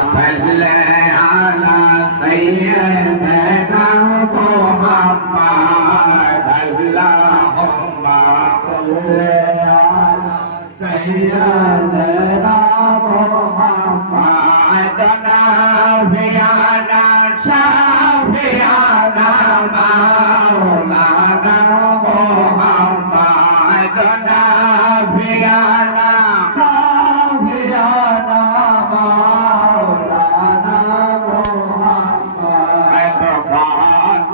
صل على سيدنا محمد اللهم صل على سيدنا محمد نبينا شفيعنا مولانا محمد نبينا شفيعنا مولانا محمد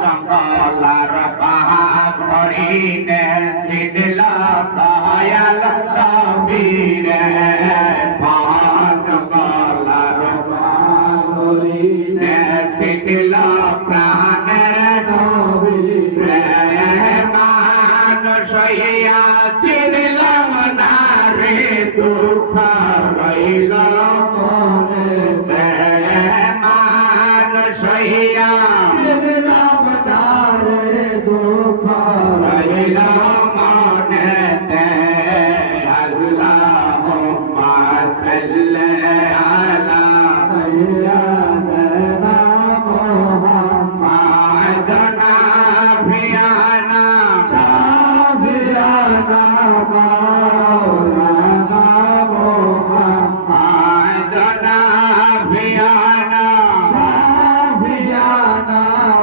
জঙ্গলার পাহাড় হরিণে ছিড়লা দয়াল কবিরে জঙ্গলার পাহাড় হরিণে ছিড়লা প্রাণের নবীরে মানুষ হইয়া চিনলাম না রে দুঃখ রইল মনে মানুষ হইয়া চিনলাম না রে দুঃখ রইল মনেতে আল্লাহুম্মা সাল্লি আলা সাইয়্যিদিনা মুহাম্মাদ নাবিয়ানা শাফিয়ানা মাওলানা মুহাম্মাদ নাবিয়ানা শাফিয়ানা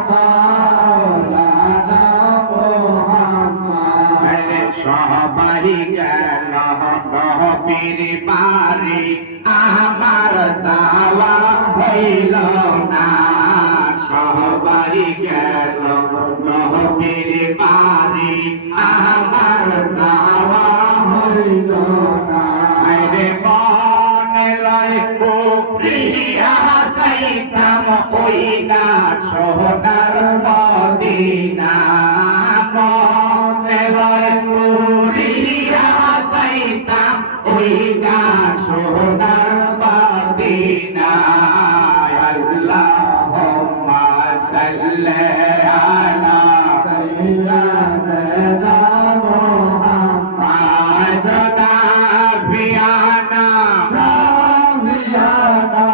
মাওলানা মুহাম্মাদ সবাই গেল নবীর বাড়ি আমার যাওয়া হইল না সবাই গেল নবীর বাড়ি আমার যাওয়া হইল না আরে মনে লয় প্রিয়া সাইতাম ওই না সোনার মদিনা মনে লয় প্রিয়া সাইতাম ওই না সোনার মদিনা আল্লাহুম্মা সাল্লি আলা সাইয়্যিদিনা মুহাম্মাদ নাবিয়ানা শাফিয়ানা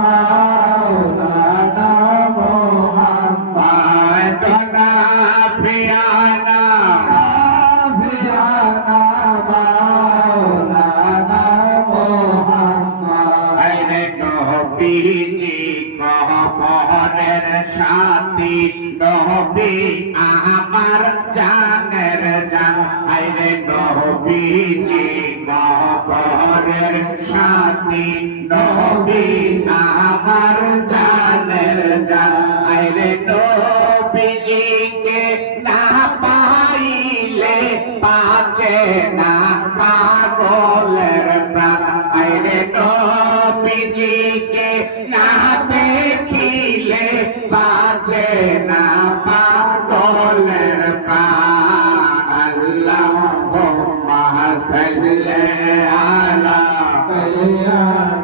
মাওলানা মুহাম্মাদ নাবিয়ানা শাফিয়ানা মাওলানা মুহাম্মাদ আইনে নবীজি কবরের সাথী নবী আমার জানের জান আইরে নবীজি কবরের সাথী নবী আমার জানের জান আইরে নবীজিকে না পাইলে পাচে না পাগলের প্রাণ আইরে নবীজিকে না দেখিলে বাঁচে না পাগলের প্রাণ আল্লাহুম্মা সাল্লি আলা সাইয়্যিদিনা